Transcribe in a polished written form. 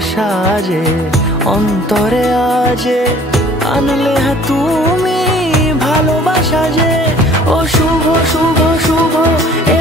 সাজে অন্তরে আজে আনলে তুমি ভালোবাসা যে। ও শুভ শুভ শুভ এ